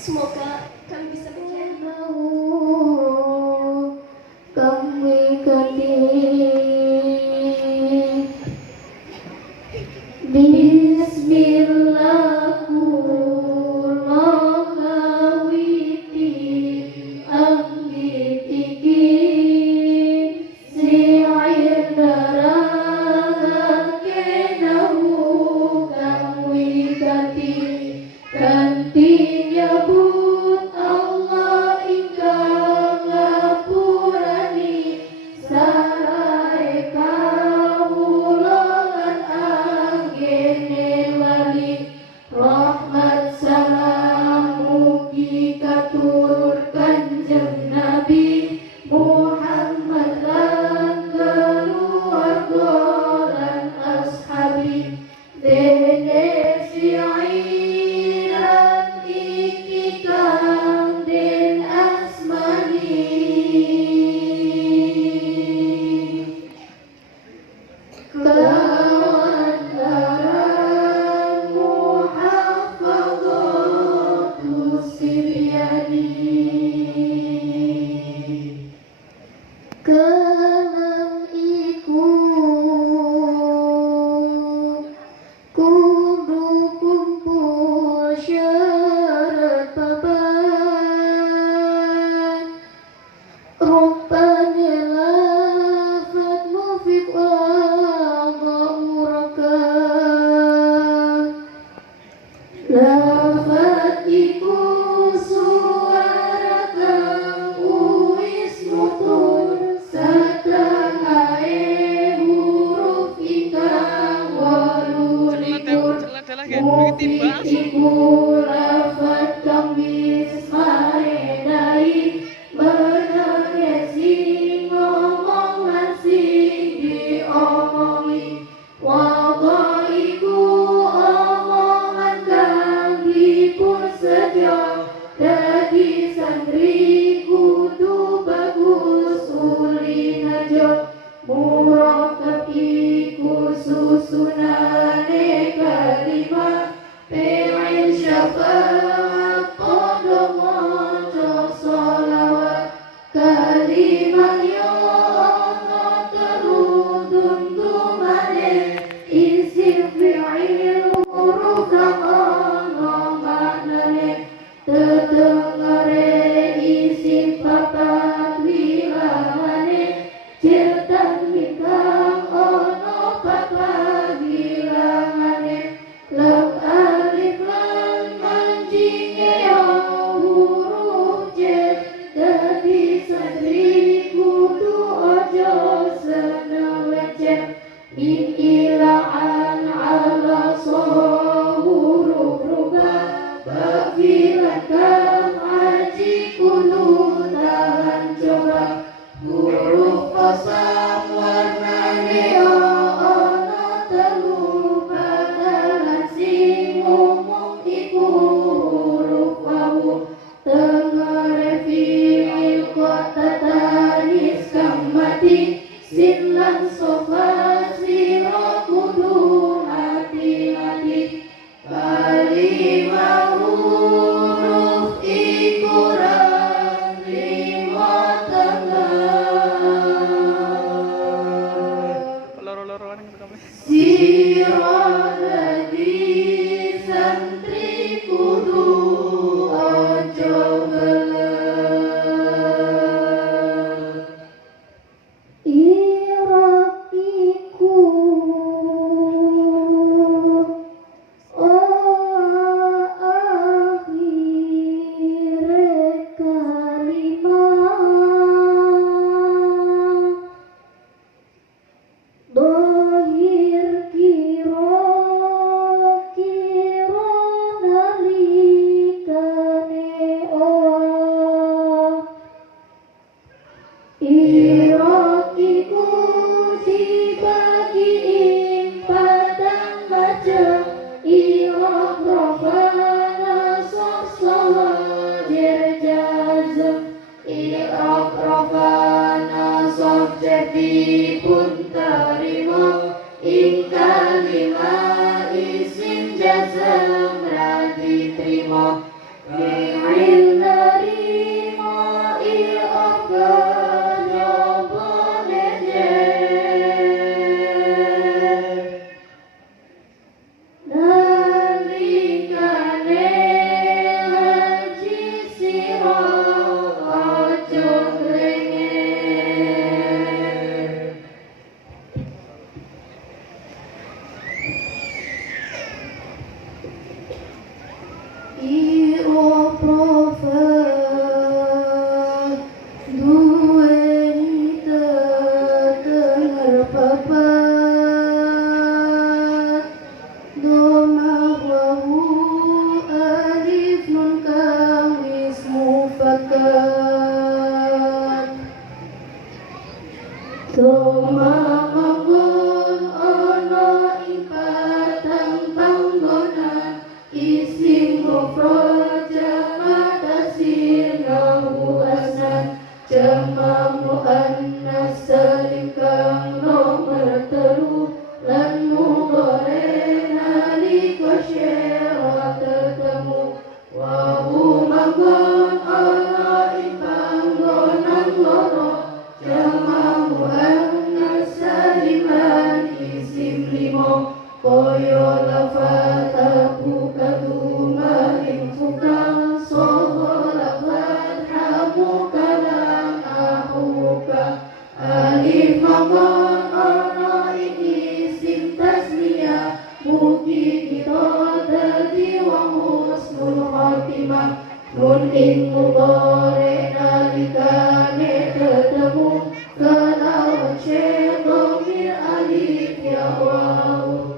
Semoga kami bisa menjadi kami kati Bismillah kula ngawiti ambitiki si'ir darahake nahu kami kati kanti nyebut Allah ingkang ngapurani sarai kawulan anggene lali rahmat salam mugi katur kanjeng Nabi Muhammad lan keluarga lan ashabi dene si'iran iki kang den asmani kawan aran muhafadzatu siryani kalam iku kudu kumpul syarat papan rupane lafad mufid wa murakab lafad iku suara kang wis mutur satengahe huruf ingkang wolulikur mufid iku lafad kang wis marenai menenge sing ngomong lan sing diomongi waqa iku omongan kang dipun sedya dadi santri kudu bagus uli najo murakab iku susunane kalimat fi'il syafaat padha maca sholawat kalimat yo ana terudun tumane isim fi'il huruf kang ana maknane tetengare isim papat wilangane cetan kang ana papat wilangane lam alif lam manjinge yo huruf jet dadi santri kudu ojo seneng lecet min ilaan ala so huruf rubah bafilan kam aji kudu tahan coba huruf kosam warnane yo ana telu batalan sing umum iku huruf wawu tengere fi'il kota tanis kang mati sin lan sofa sira kudu hati-hati kalimah huruf iku rima tengah loro-loroan kami. sira dadi santri kudu ojo gelem irakiku akhire kalimah dohir kiro koyo lafat aku kaduma ing fuka soho lafat hamu kalang ahuka alif hamon ono ing isim tasniah mugi kita dadi wong husnul khotimah nun ing mudhari nalikane ketemu kelawan syedhomir alif ya waw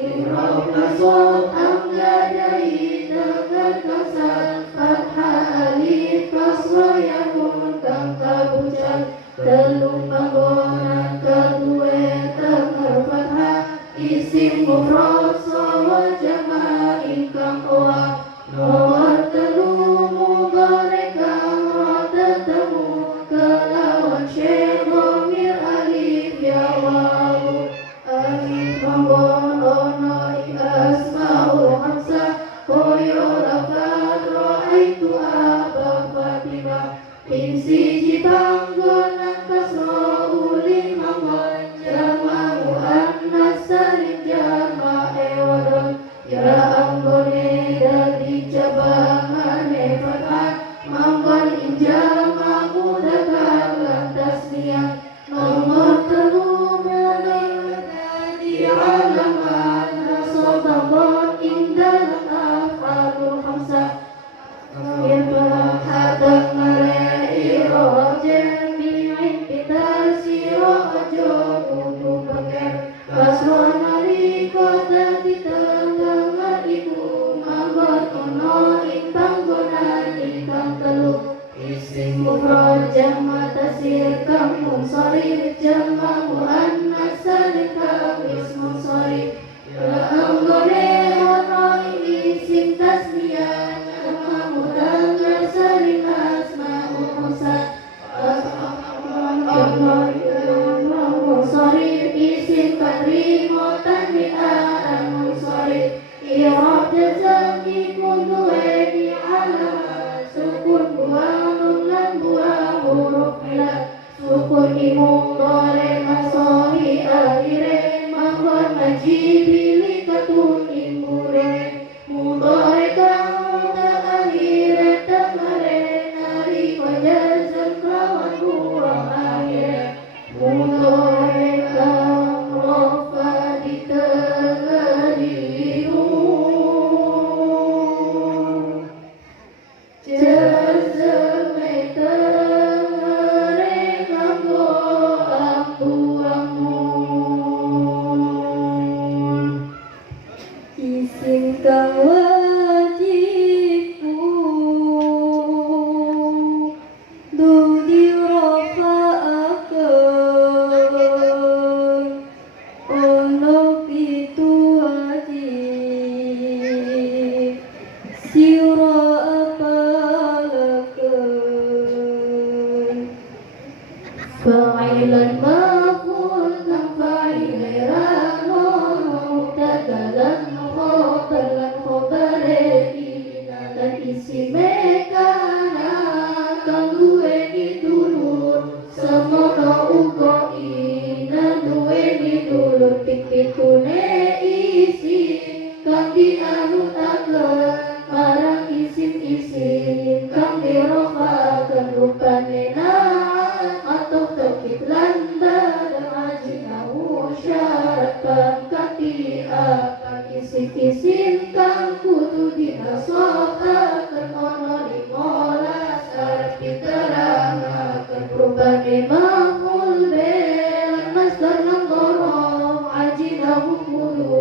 Irob nasab anggadai dengan kasar fathah alif kasra yamun kang kabucan telung panggonan kedue tenger fathah isim mufrad saha jama' ingkang oa nomor telu mudhari kang ra tetemu kelawan syedhomir alif ya waw alif manggon ono ing asmaul hamzah koyo lafat ra'aitu aba Fatimah ing siji panggonan kasra ulin manggon jama' muannas salim jama' wadon ya anggone dadi cabangane fathah manggon ing jama' mudzakkar lan tasniyah nomor telu dadi alamat nasab manggon ing dalam af'alul khamsah yabah hadang irob jami'in kita siro ajo kudu pakai kasra nalika dadi tengah iku manggon ono ing panggonan ingkang telu isim mufrad jama' tasir kang munsharif jama' muannas salim kang ismun sharif ya anggone ono ing isim tasniyah jama' mudzakkar salim asma'ul khamsah munsharif isim kadrimo tanwin aran munsharif i'rab jazam iku duweni alamat sukun buang nun lan buang huruf ilat sukun imung dore masohi akhire manggon ngaji pilih katun imbure mudore kang mudah akhire temare nari kojazam kawan buang akhire mudore kang rofa ditengerimu jazame tengere kanggo ampuangmu isim kang wajibku dudi rafa'akeun ono pitu wajib sira apalakeun fa'ilan maf'ul kang fa'ile rano mubtadalan khobaran khobare dan isime kana kang duweni dulur semono uga ina duweni dulur pitune isi kang dianutaken marang isim-isim kang dirofaken rupane atau tekit landa dan ajinahu syarat pangkati akan isim-isim kang kudu dinasobaken ono 15 syarat diterangaken rupane maf'ul lan masdar lan dhorof ajinahu kudu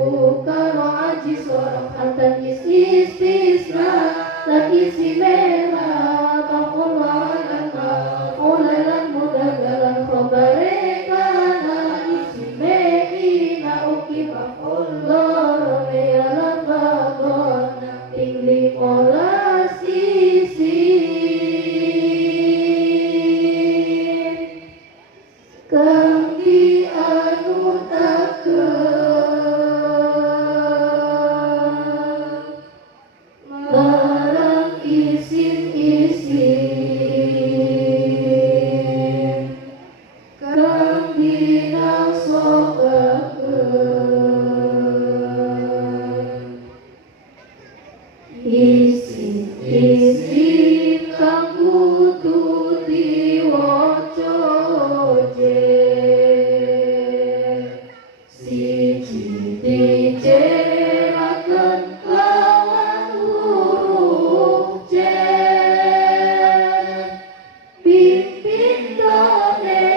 karo aji sorof hatan istisna lan isimena maf'ul lan maf'ul lan mudaggalan khobare kana isime ina uki maf'ul dhorof lan bagon tingli pola sisi kang dianutaken marang isim-isim kang dinasobaken dicerakan lawan huruf jen pindone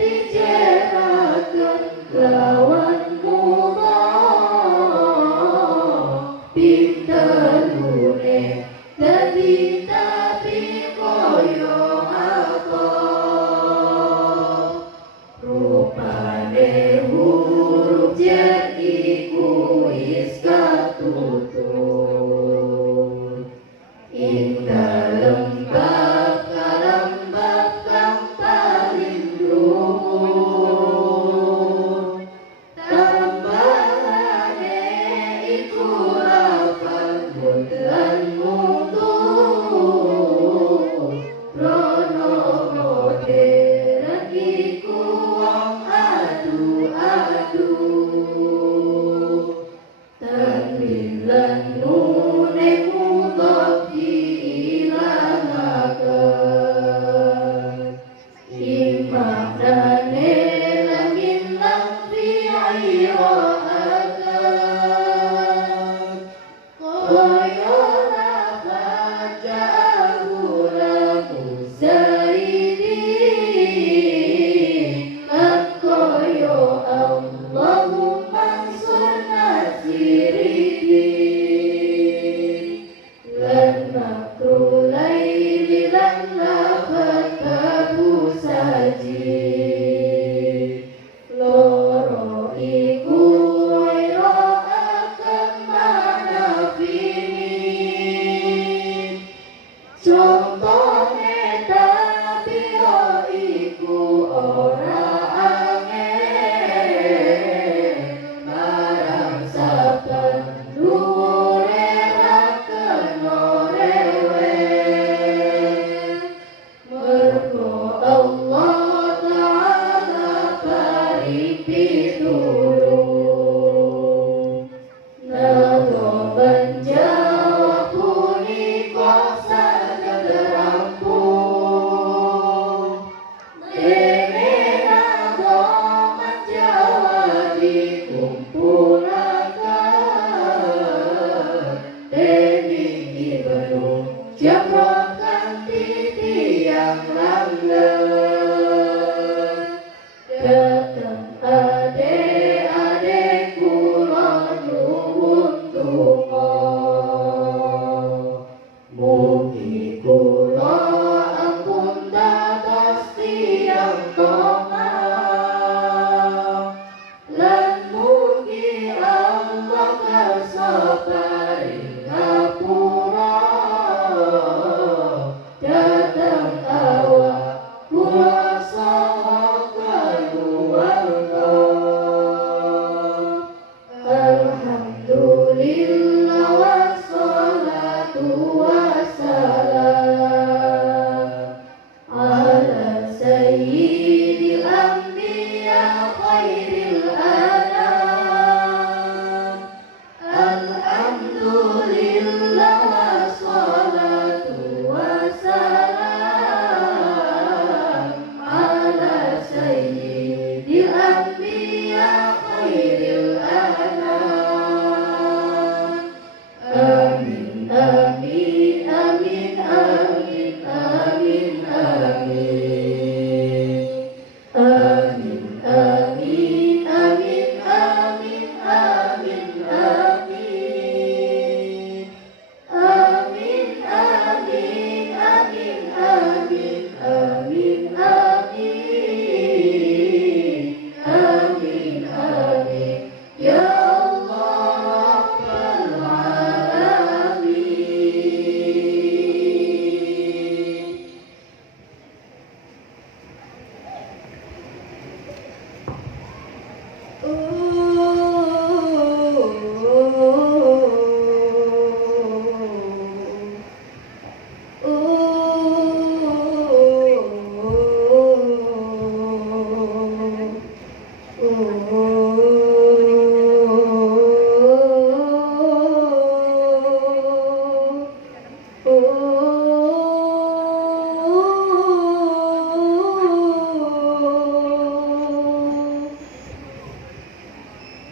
dicerakan lawan mudhaf pinterune dadi tapi koyo apa rupane huruf jen iku wis katutur ing dalem bab kang paling dhuwur tambahane iku lafal mudlan mutu rono modern iku wong adu-adu tanwilan nune mudhaf diilangaken imaknane langin lang fi'irakan koyo lafaz ja'ahulamu zaidin lan koyo Allahumma ansurna siridin lan makru laili lan lafaz kabu saji loro iku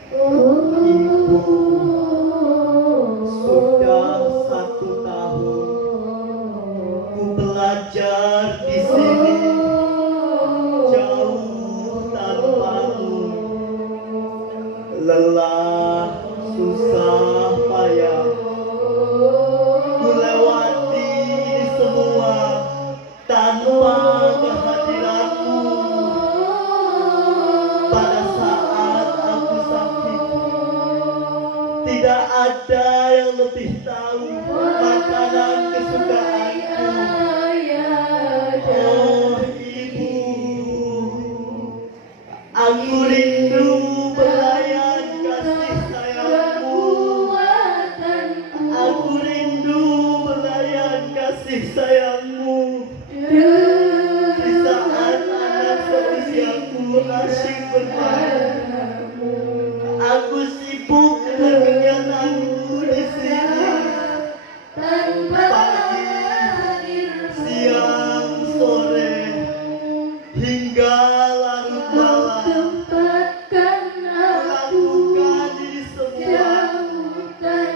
Ibu sudah 1 tahun ku belajar di sini jauh tanpamu, lelah, susah, payah ku lewati ini semua tanpa kehadiranmu. Pada saat aku sakit, tidak ada yang lebih tahu makanan kesukaanku. Oh ibu, aku rindu belayan kasih sayangmu. Aku rindu belayan kasih sayangmu. Di saat anak seusiaku asyik bermain, aku sibuk dengan kegiatanku di sini. Pagi, siang, sore, hingga larut malam, melakukan ini semua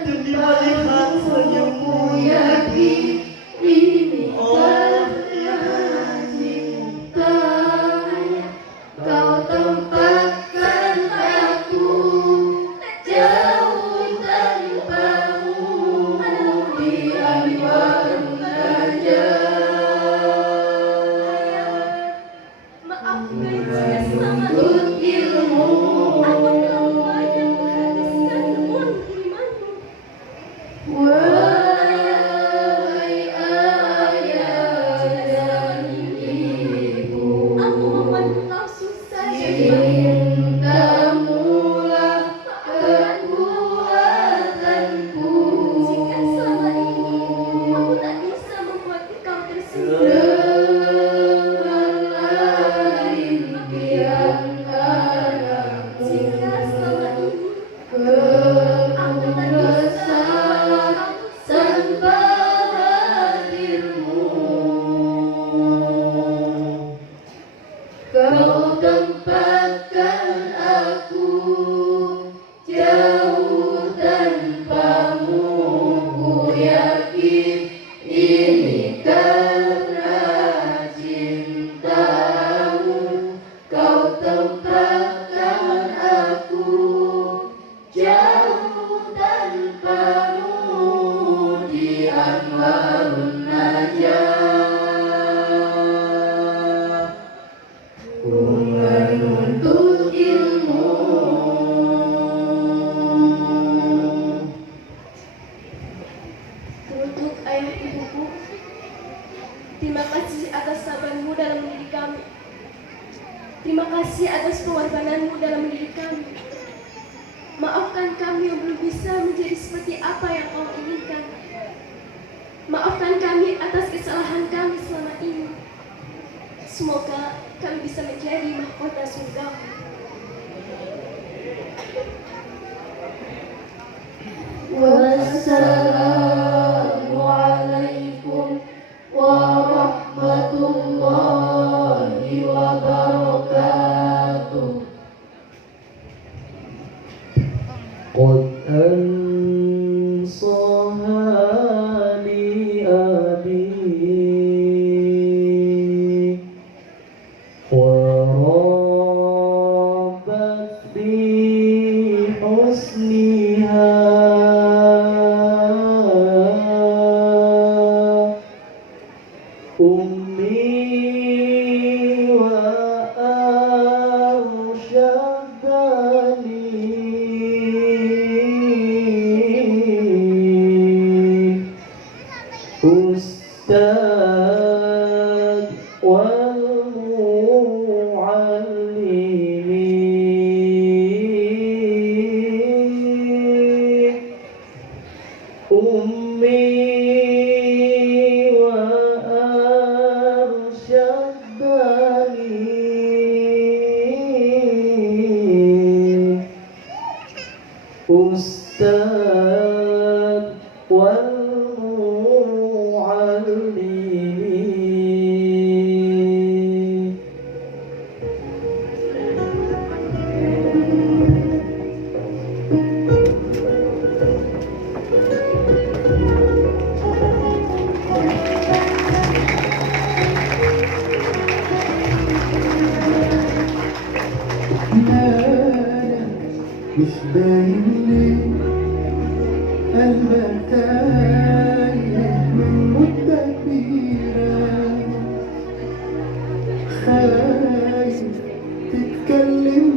demi melihat senyummu. Oh Kau tempatkan aku jauh tanpamu di anwar Maafkan jika selama Untuk ini ilmu aku terlalu banyak menghabiskan uang kirimanmu. Wahai ayah dan ibu, Aku membuat engkau susah dan cintamulah kekuatanku. jika selama ini aku tak bisa membuat engkau tersenyum. Dengarlah impian anakku, Jika selama ini aku resah tanpa hadirmu. Kau tempatkan aku jauh tanpamu, ku yakin ini karena cintamu. Kau tempatkan aku jauh tanpamu di anwarun najah. Ku menuntut ilmu. Untuk ayah ibuku, terima kasih atas sabarmu dalam mendidik kami. Terima kasih atas pengorbananmu dalam mendidik kami. Maafkan kami yang belum bisa menjadi seperti apa yang kau inginkan. Maafkan kami atas kesalahan kami selama ini. Semoga kami bisa menjadi mahkota surga. Wassalamualaikum warahmatullahi wabarakatuh. قد أنصحني أبي وربت بحسنها أمي وأرشدني أستاذ والمعلمين أمي وأرشدني أستاذ والمعلمين باين ليه قلبك تايه من مدة كبيرة، خايف تتكلم